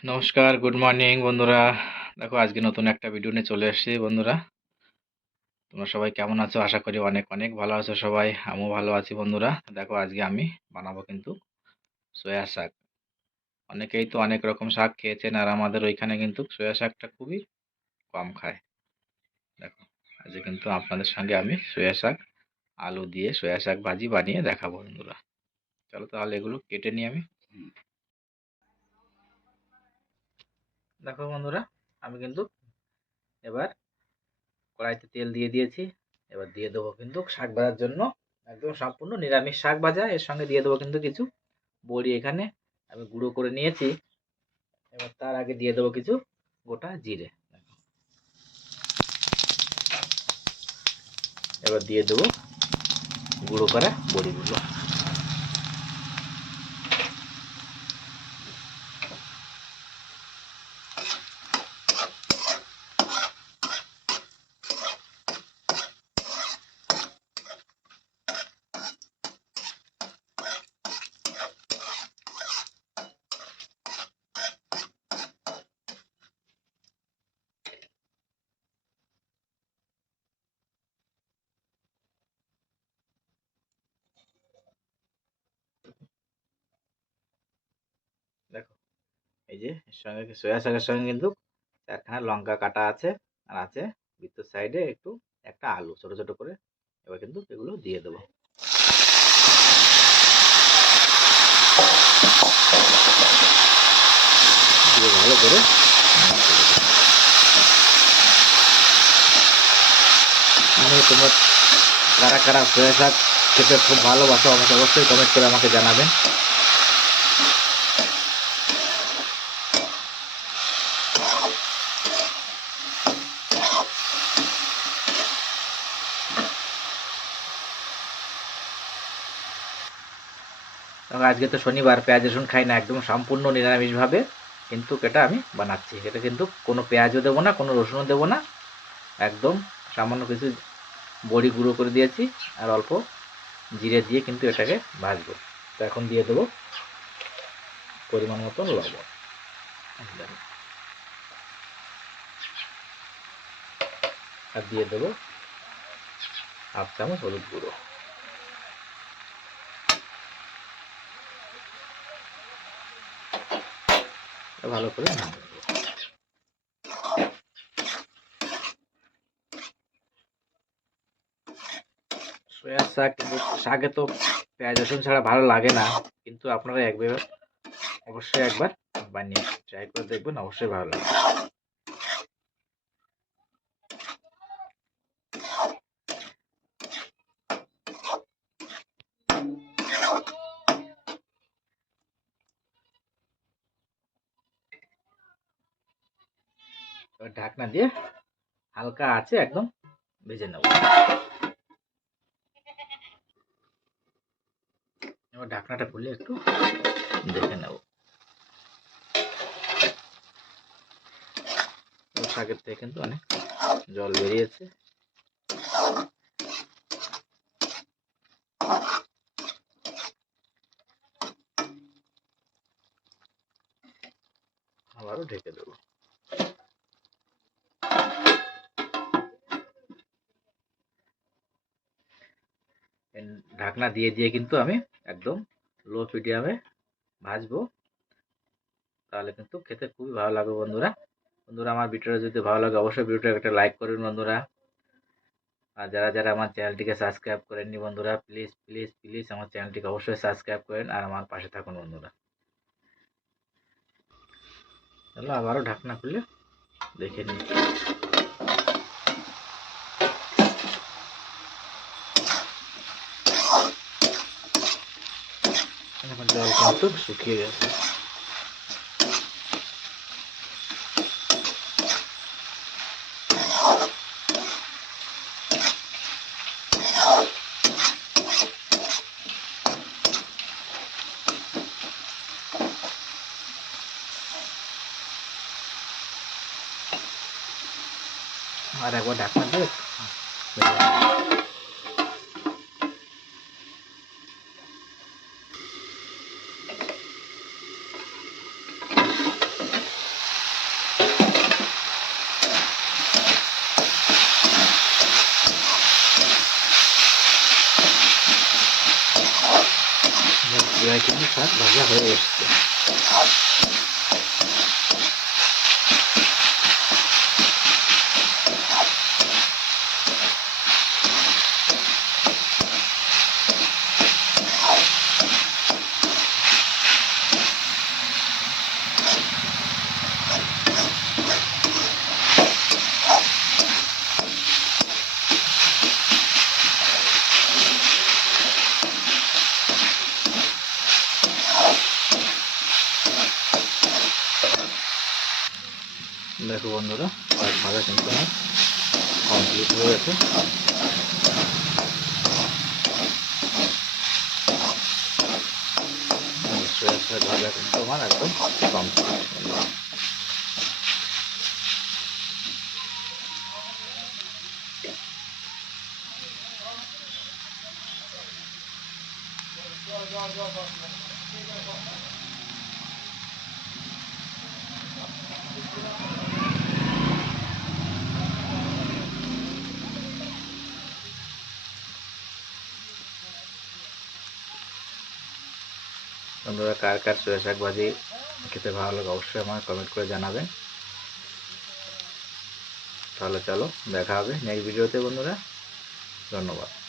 নমস্কার, good morning বন্ধুরা। দেখো আজকে নতুন একটা ভিডিও নিয়ে চলে এসেছি বন্ধুরা। তোমরা সবাই কেমন আছো? আশা করি অনেক অনেক ভালো আছো সবাই। আমিও ভালো আছি বন্ধুরা। দেখো আজকে আমি বানাবো কিন্তু সয়া শাক। অনেকেই তো অনেক রকম শাক খেয়েছেন, আর আমাদের ওইখানে কিন্তু সয়া শাকটা খুবই কম খায়। দেখো আজকে কিন্তু আপনাদের সঙ্গে আমি সয়া শাক আলু দিয়ে সয়া শাক ভাজি বানিয়ে দেখাবো বন্ধুরা। চলো তাহলে এগুলো কেটে নিই আমি। দেখো বন্ধুরা, আমি কিন্তু এবার কড়াইতে তেল দিয়ে দিয়েছি। এবার দিয়ে দেবো কিন্তু শাক ভাজার জন্য একদম সম্পূর্ণ নিরামিষ শাক ভাজা। এর সঙ্গে দিয়ে দেবো কিন্তু কিছু বড়ি, এখানে আমি গুঁড়ো করে নিয়েছি। এবার তার আগে দিয়ে দেবো কিছু গোটা জিরে। এবার দিয়ে দেবো গুঁড়ো করা বড়িগুলো। দেখো এই যে এর সঙ্গে সয়া শাকের সঙ্গে কিন্তু একখানা লঙ্কা কাটা আছে, আর আছে ভিতর সাইডে একটু একটা আলু ছোট ছোট করে। এবার কিন্তু এগুলো দিয়ে দেবো। দিয়ে ভালো করে তোমরা কারা কারা সয়া শাক খেতে খুব ভালোবাসো আমাকে অবশ্যই কমেন্ট করে আমাকে জানাবেন। এবং আজকে তো শনিবার, পেঁয়াজ রসুন খাই না, একদম সম্পূর্ণ নিরামিষভাবে কিন্তু এটা আমি বানাচ্ছি। এটা কিন্তু কোনো পেঁয়াজও দেবো না, কোনো রসুনও দেবো না, একদম সামান্য কিছু বড়ি গুঁড়ো করে দিয়েছি আর অল্প জিরে দিয়ে কিন্তু এটাকে ভাজবো। তো এখন দিয়ে দেবো পরিমাণ মতন লবণ, আর দিয়ে দেবো হাফ চামচ হলুদ গুঁড়ো। ভালো করে সয়া শাক কিন্তু শাকে তো পেঁয়াজ রসুন ছাড়া ভালো লাগে না, কিন্তু আপনারা অবশ্যই একবার বানিয়ে ট্রাই করে দেখবেন, অবশ্যই ভালো লাগবে। ঢাকনা দিয়ে হালকা আছে একদম ভেজে নেব। এবার ঢাকনাটা খুলে একটু দেখে নেব। শাকের থেকে কিন্তু অনেক জল বেরিয়েছে। আবারও ঢেকে দেবো। ঢাকনা দিয়ে দিয়ে কিন্তু আমি একদম লো মিডিয়ামে ভাজবো, তাহলে কিন্তু খেতে খুবই ভালো লাগবে বন্ধুরা। বন্ধুরা আমার ভিডিওটা যদি ভালো লাগে অবশ্যই ভিডিওটা একটা লাইক করবেন বন্ধুরা। আর যারা যারা আমার চ্যানেলটিকে সাবস্ক্রাইব করেননি বন্ধুরা, প্লিজ প্লিজ প্লিজ আমার চ্যানেলটিকে অবশ্যই সাবস্ক্রাইব করেন আর আমার পাশে থাকুন বন্ধুরা। চলো আবারও ঢাকনা খুলে দেখে নিই। এখন জল কিন্তু শুকিয়ে গেছে। আর একবার ঢাকনা দিয়ে কিন্তু শাক ভাজা হয়ে এসছে। দেখো বন্ধুরা, শাক ভাজা কিন্তু আমার কমপ্লিট হয়ে গেছে। সয়া শাক ভাজা কিন্তু আমার একদম কমপ্লিট। বন্ধুরা, কার কার সয়া শাক ভাজি খেতে ভালো লাগে অবশ্যই আমার কমেন্ট করে জানাবেন। তাহলে চলো দেখা হবে নেক্সট ভিডিওতে বন্ধুরা, ধন্যবাদ।